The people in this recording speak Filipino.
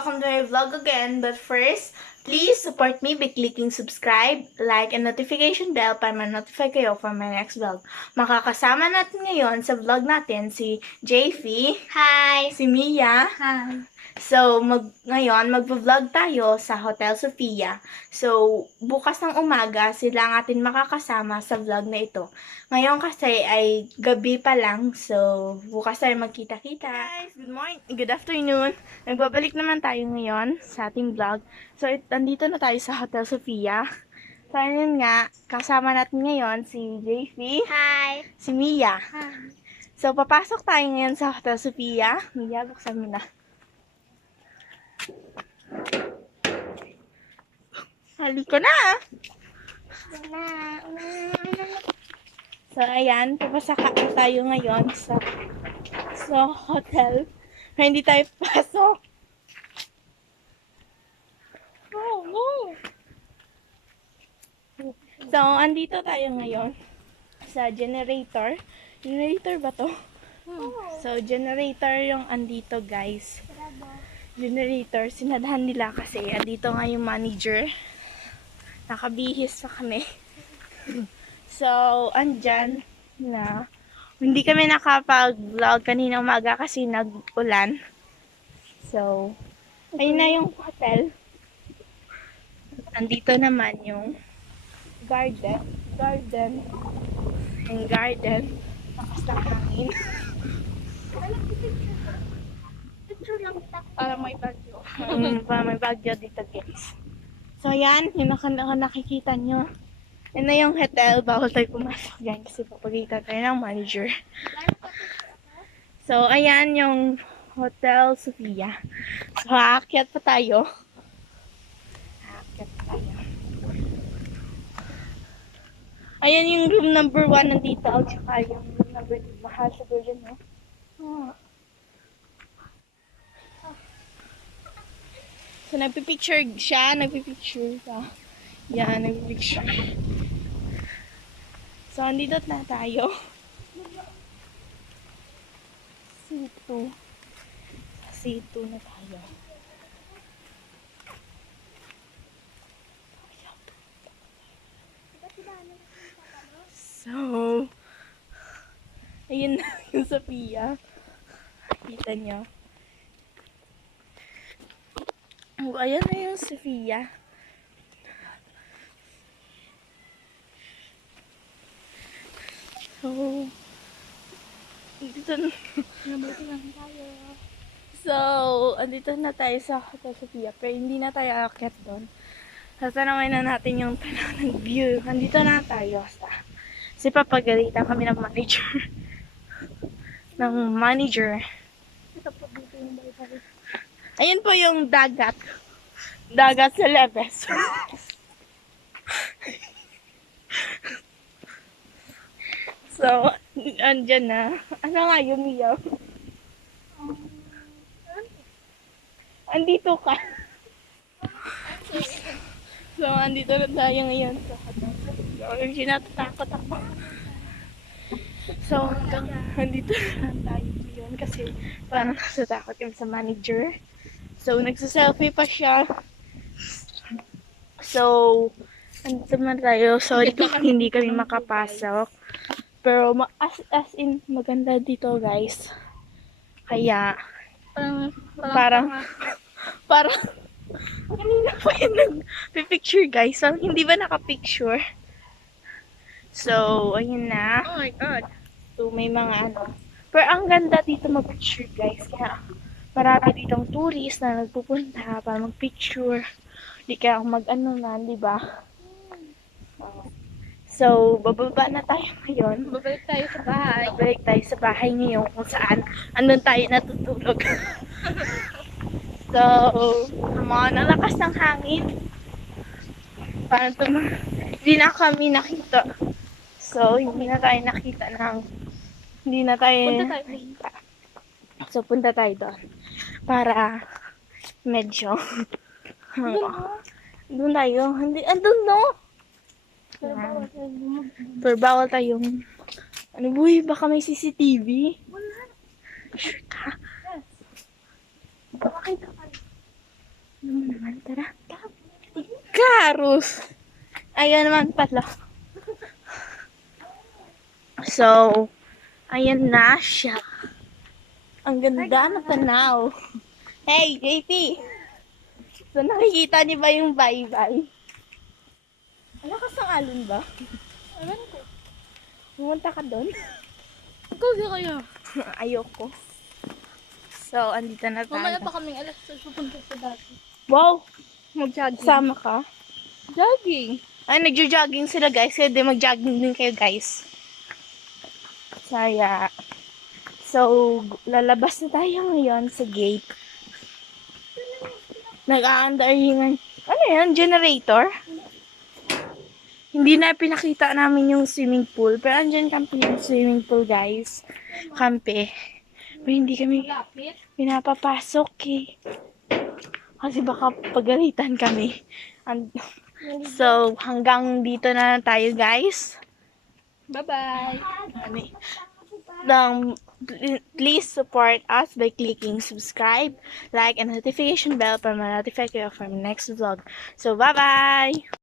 welcome to my vlog again. But first, please support me by clicking subscribe, like, and notification bell para ma-notify kayo for my next vlog. Makakasama natin ngayon sa vlog natin si JV. Hi! Si Mia. Hi! So, ngayon, mag-vlog tayo sa Hotel Sofia. So, bukas ng umaga, sila ang atin makakasama sa vlog na ito. Ngayon kasi ay gabi pa lang, so bukas tayo magkita-kita. Guys, good morning, good afternoon. Nagbabalik naman tayo ngayon sa ating vlog. So, nandito na tayo sa Hotel Sofia. So, yun nga, kasama natin ngayon si JV. Hi! Si Mia. Hi! So, papasok tayo ngayon sa Hotel Sofia. Mia, buksan mo na. Halika na! So, ayan, papasaka tayo ngayon sa hotel. Pero hindi tayo pasok. Oh, no! So, andito tayo ngayon sa generator. Generator ba to? So, generator yung andito, guys. Generator, sinadhan nila kasi andito nga yung manager. Nakabihis na kami. So, andyan na. Hindi kami nakapag-vlog kanina umaga kasi nag-ulan. So, ayun na yung hotel. Andito naman yung garden. Yung garden. Lakas ng hangin. Parang may bagyo. Parang may bagyo dito, guys. So, ayan. Yung nakikita nyo. Yan na yung hotel. Bawal tayo pumasok yan kasi papagalitan tayo ng manager. So, ayan yung Hotel Sofia. So, aakyat pa tayo. Ayan yung room number 1 nandito. At saka yung room number 2. Mahal siguro yun, no? So, nagpipicture siya. Yan, nagpipicture. So, andito na tayo. C2 na tayo. So, ayun na yung Sofia. Kita nyo. Oh, ayan na yung Sofia. So, andito na. So, andito na tayo sa Hotel Sofia. Pero hindi na tayo aakyat doon. Tatanawin na natin yung tanaw ng view. Andito na tayo. Kasi papagalitan kami ng manager. Ayun po yung dagat. Dagat sa Lebes. So, andyan na. Ano nga yung Mia? Andito ka. So, andito na tayo ngayon sa hotel. So, natatakot ako. So, andito na tayo ngayon kasi parang natatakot kami sa manager. So, nagsaselfie pa siya. So, andito na tayo. Sorry kung hindi kami makapasok. Pero, as in, maganda dito, guys. Kaya, parang, kanina pa yung nag-picture, guys. So, hindi ba naka-picture? So, ayun na. Oh my God. So, may mga ano. Pero, ang ganda dito mag-picture, guys. Kaya, marami ditong tourist na nagpupunta para mag-picture. Di kaya mag-ano na, di ba? So, bababa na tayo ngayon. Babalik tayo sa bahay ngayon kung saan andun tayo natutulog. So, ang lakas ng hangin. Parang hindi na kami nakita. So, hindi na tayo nakita. So, punta tayo doon. Para medyo doon tayo. Andun no? Pero bawal tayong baka may CCTV? Wala. Sure ka? Yes. Makita ka. Ano naman, tara. Karus! Ayun naman pala. So, ayan na siya. Ang ganda na tanaw. Hey, JP! So, nakikita niyo ba yung bye-bye? Lakas ng alon ba? Ewan ko. Pumunta ka doon? Kasi kaya. Ayoko. So, andito na Mamaya tayo. pa kaming alas 6 pupunta sa dati. Wow! Mag-jogging. Sama ka? Jogging. Ay, nagjo-jogging sila guys. Kaya di mag-jogging din kayo guys. Saya. So, lalabas na tayo ngayon sa gate. Nag-aandar yung... Ano yan? Generator? Hindi na pinakita namin yung swimming pool. Pero andyan kami yung swimming pool guys. Kampe. Pero hindi kami Lapit. pinapapasok eh. Kasi baka pagalitan kami. So, hanggang dito na tayo guys. Bye-bye. Please support us by clicking subscribe, like, and notification bell para ma-notify kayo for my next vlog. So, bye-bye!